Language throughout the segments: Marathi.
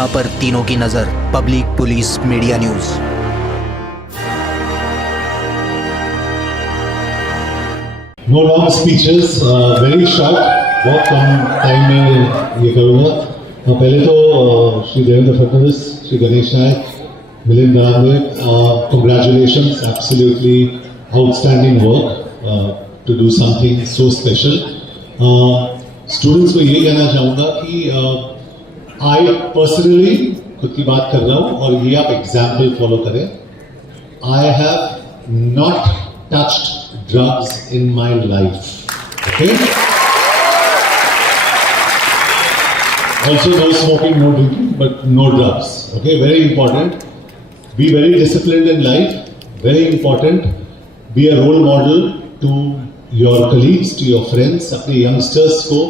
यमुना पर तीनों की नजर। Public police media news. No long speeches, very short. बहुत कम टाइम में ये करूँगा। पहले तो श्री देवेंद्र फडणवीस, श्री गणेश नायक, Milind बरादे, congratulations, absolutely outstanding work to do something so special. Students को ये कहना चाहूँगा कि I personally खुद की बात कर रहा हूँ और ये आप एग्जाम्पल फॉलो करें। I have not touched drugs in my life. Okay? Also, no smoking, no drinking, but no drugs. Okay? Very important. Be very disciplined in life. Very important. Be a role model to your colleagues, to your friends, अपने youngsters को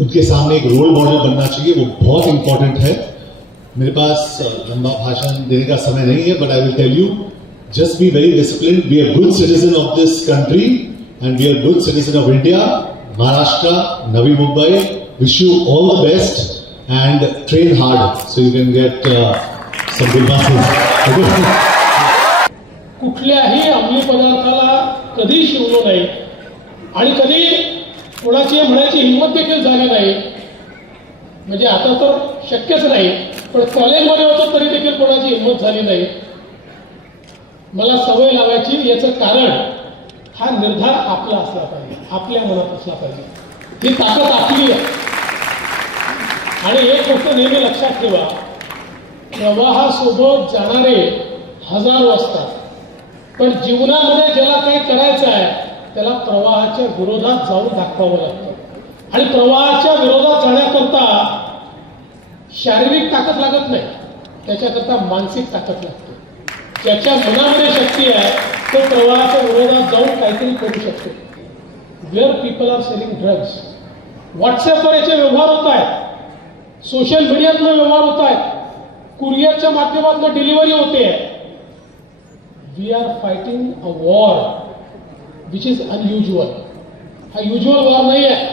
उनके सामने एक रोल मॉडल बनना चाहिए। वो बहुत इंपॉर्टेंट है। मेरे पास लंबा भाषण देने का समय नहीं है, but I will tell you, just be very disciplined, be a good citizen of this country and be a good citizen of India, Maharashtra, Navi Mumbai. Wish you all the best and train hard so you can get some good marks. कुठल्याही अंमली पदार्थाला कधी शिवलो नाही आणि कधी कोणाची म्हणायची हिंमत देखील झाली नाही। म्हणजे आता तर शक्यच नाही, पण कॉलेजमध्ये होतो तरी देखील कोणाची हिंमत झाली नाही। मला सवय लावायची, याचं कारण हा निर्धार आपला असला पाहिजे, आपल्या मनात असला पाहिजे। ही ताकद आपली आहे। आणि एक गोष्ट नेहमी लक्षात ठेवा, प्रवाहासोबत जाणारे हजारो असतात, पण जीवनामध्ये ज्याला काही करायचं आहे त्याला प्रवाहाच्या विरोधात जाऊन दाखवावं लागतं। आणि प्रवाहाच्या विरोधात जाण्याकरता शारीरिक ताकद लागत नाही, त्याच्याकरता मानसिक ताकद लागते। ज्याच्या मनामध्ये शक्ती आहे तो प्रवाहाच्या विरोधात जाऊन काहीतरी करू शकतो। Where people are selling drugs, व्हॉट्सअपवर याचे व्यवहार होत आहेत, सोशल मीडियातले व्यवहार होत आहेत, कुरिअरच्या माध्यमातून डिलिव्हरी होते आहे। We are fighting a war which is unusual. हा युजुअल वॉर नाही आहे।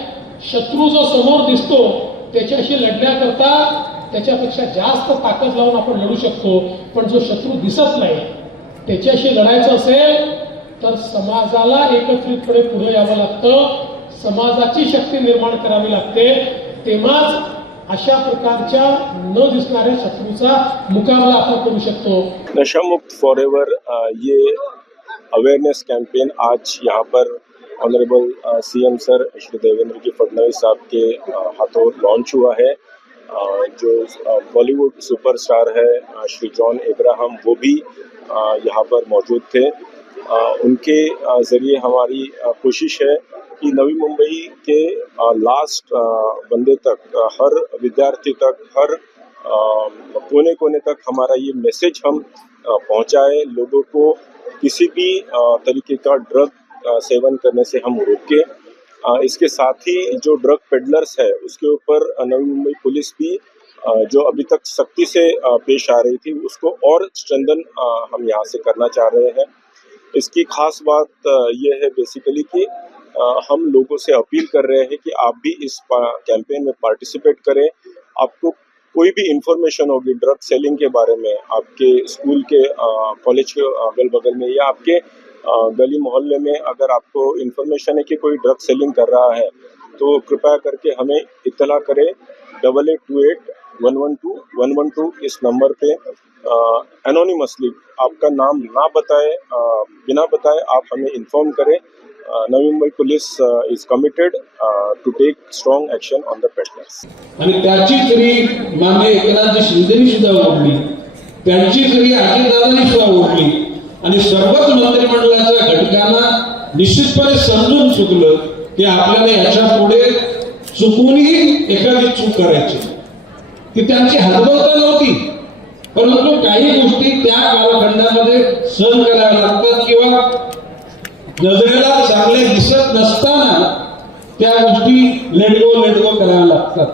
शत्रू जो समोर दिसतो त्याच्याशी लढण्याकरता त्याच्यापेक्षा जास्त ताकद लावून आपण लढू शकतो, पण जो शत्रू दिसत नाही त्याच्याशी लढायचं असेल तर समाजाला एकत्रितपणे पुढे यावं लागतं, समाजाची शक्ती निर्माण करावी लागते। तेव्हाच अशा प्रकारच्या न दिसणाऱ्या शत्रूचा मुकाबला आपण करू शकतो। नशा मुक्त फॉरएवर ये अवेयरनेस कैंपेन आज यहाँ पर honourable CM sir Shri Devendra ji Fadnavis साहब के हाथों लॉन्च हुआ है। जो बॉलीवुड सुपरस्टार है श्री जॉन अब्राहम, वो भी यहाँ पर मौजूद थे। उनके ज़रिए हमारी कोशिश है कि नवी मुंबई के लास्ट बंदे तक, हर विद्यार्थी तक, हर कोने कोने तक हमारा ये मैसेज हम पहुँचाए। लोगों को किसी भी तरीके का ड्रग सेवन करने से हम रोकें। इसके साथ ही जो ड्रग पेडलर्स है उसके ऊपर नवी मुंबई पुलिस भी जो अभी तक सख्ती से पेश आ रही थी उसको और स्ट्रेंथन हम यहाँ से करना चाह रहे हैं। इसकी खास बात ये है बेसिकली कि हम लोगों से अपील कर रहे हैं कि आप भी इस कैंपेन में पार्टिसिपेट करें। आपको कोई भी इंफॉर्मेशन होगी ड्रग सेलिंग के बारे में, आपके स्कूल के कॉलेज के अगल बगल में या आपके गली मोहल्ले में अगर आपको इन्फॉर्मेशन है कि कोई ड्रग सेलिंग कर रहा है तो कृपया करके हमें इत्तला करें। 8828112112 इस नंबर पे एनोनिमसली आपका नाम ना बताए, बिना बताए आप हमें इन्फॉर्म करें। Navi Mumbai police is committed to take strong action on the peddlers. आणि त्याची तरी माननीय एकनाथ शिंदेनी सुद्धा ओढली, त्यांची तरी अजितदादांनी सुद्धा ओढली आणि सर्वच मंत्रिमंडळाच्या घटकांना निश्चितपणे समजून चुकलं की आपल्याला याच्या पुढे चुकूनही एखादी चूक करायची। ती त्यांची हतबलता नव्हती, परंतु काही गोष्टी त्या कालखंडामध्ये सहन कराव्या लागतात किंवा नजरेला चांगले दिसत नसताना त्या गोष्टी लेट गो कराव्या लागतात।